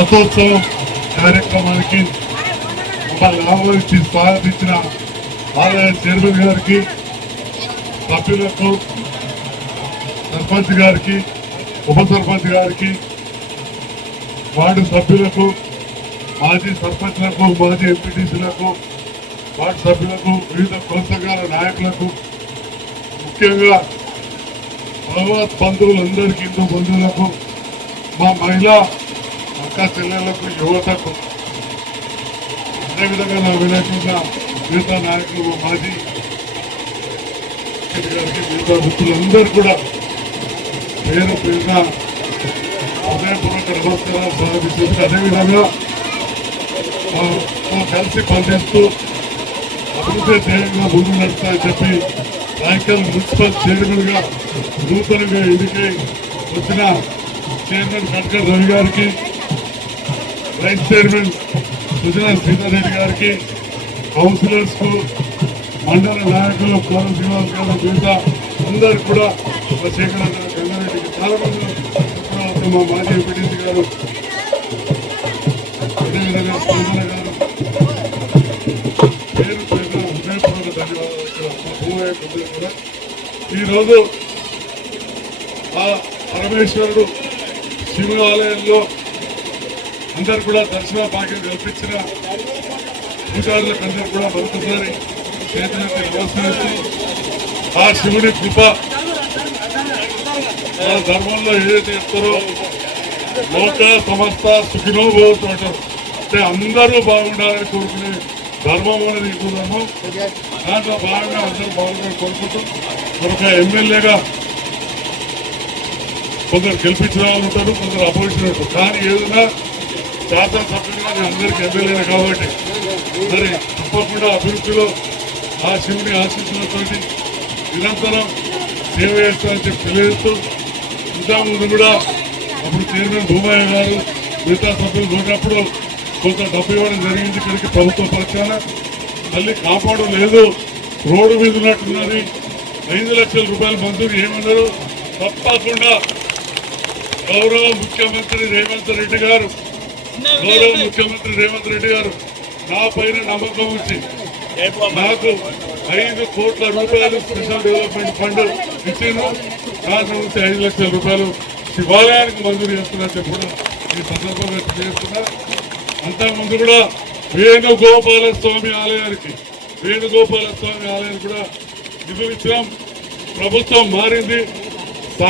రథోత్సవం కార్యక్రమానికి మమ్మల్ని ఆహ్వానించి స్వాగతించిన ఆలయ చైర్మన్ గారికి, సభ్యులకు, సర్పంచ్ గారికి, ఉప సర్పంచ్ గారికి, వార్డు సభ్యులకు, మాజీ సర్పంచ్లకు, మాజీ ఎంపీటీసీలకు, వార్డు సభ్యులకు, వివిధ కుల సంఘాల నాయకులకు, ముఖ్యంగా భగవత్ బంధువులందరికీ, హిందూ బంధువులకు, మా మహిళా అక్క చెల్లెళ్లకు, యువతకు, అదేవిధంగా నా విలేకరుల మిగతా నాయకులు, మా మాజీ గారికి, మిగతా మిత్రులందరూ కూడా పేరు పేరున హృదయపూర్వక నమస్కారాలు స్వాగతిస్తుంది. అదేవిధంగా కలిసి పనిచేస్తూ అభివృద్ధి ధ్యేయంగా ముందు నడుస్తాయని చెప్పి రాయకల్ మున్సిపల్ చైర్మన్ గా నూతనంగా ఎన్నికై వచ్చిన చైర్మన్ కట్కర్ రవి గారికి, వైస్ చైర్మన్ సుజనా సీతారెడ్డి గారికి, కౌన్సిలర్స్ కు, మండల నాయకులు, కోరం శ్రీనివాస్ గారు, మిగతా అందరు కూడా శేఖర గంగారెడ్డికి, చాలా మంది మా మాజీ ఎంపీటీసీ గారు, అదేవిధంగా స్పందన గారు, పేరు పేరున హృదయపూర్వక ధన్యవాదాలు. ఇక్కడ కూడా ఈరోజు ఆ పరమేశ్వరుడు శివాలయంలో అందరు కూడా దర్శన భాగ్యం కల్పించిన పూజారులకు అందరూ కూడా మరొకసారి చేతులకి నమస్కరిస్తూ ఆ శివుడి కృప మన ధర్మంలో ఏదైతే చెప్తారో లోక సమస్త సుఖినో భవతు అంటారు. అంటే అందరూ బాగుండాలని కోరుకునే ధర్మం అనేది హిందూ ధర్మం. దాంట్లో భాగంగా అందరూ బాగుండాలని కోరుకుంటూ మరొక ఎమ్మెల్యేగా కొందరు గెలిపించిన వాళ్ళు ఉంటారు, కొందరు అపోజిషన్ ఉంటారు. కానీ ఏదైనా శాసనసభ్యులుగా నేను అందరికీ ఎమ్మెల్యేనే కాబట్టి మరి తప్పకుండా అభివృద్ధిలో ఆ శివుని ఆశీస్సులతో నిరంతరం సేవ చేస్తారని చెప్పి తెలియజేస్తూ, ఇంతకుముందు కూడా అప్పుడు చైర్మన్ భూమయ్య గారు మిగతా సభ్యులు ఉన్నప్పుడు కొంత డబ్బు ఇవ్వడం జరిగింది. ఇక్కడికి ప్రభుత్వ పక్షాన మళ్ళీ కాపాడు లేదు, రోడ్డు మీద ఉన్నట్టున్నది, 5 లక్షల రూపాయలు మంజూరు ఏమన్నారు. తప్పకుండా గౌరవ ముఖ్యమంత్రి రేవంత్ రెడ్డి గారు నా పైన నమ్మకం ఉంచి నాకు 5 కోట్ల రూపాయలు స్పెషల్ డెవలప్మెంట్ ఫండ్ ఇచ్చారు. దాని నుంచి 5 లక్షల రూపాయలు శివాలయానికి మంజూరు చేస్తున్నట్టు కూడా ఈ సందర్భంగా తెలియజేస్తున్నా. అంతకుముందు కూడా వేణుగోపాల స్వామి ఆలయానికి కూడా నిధులు ఇచ్చాం. ప్రభుత్వం మారింది,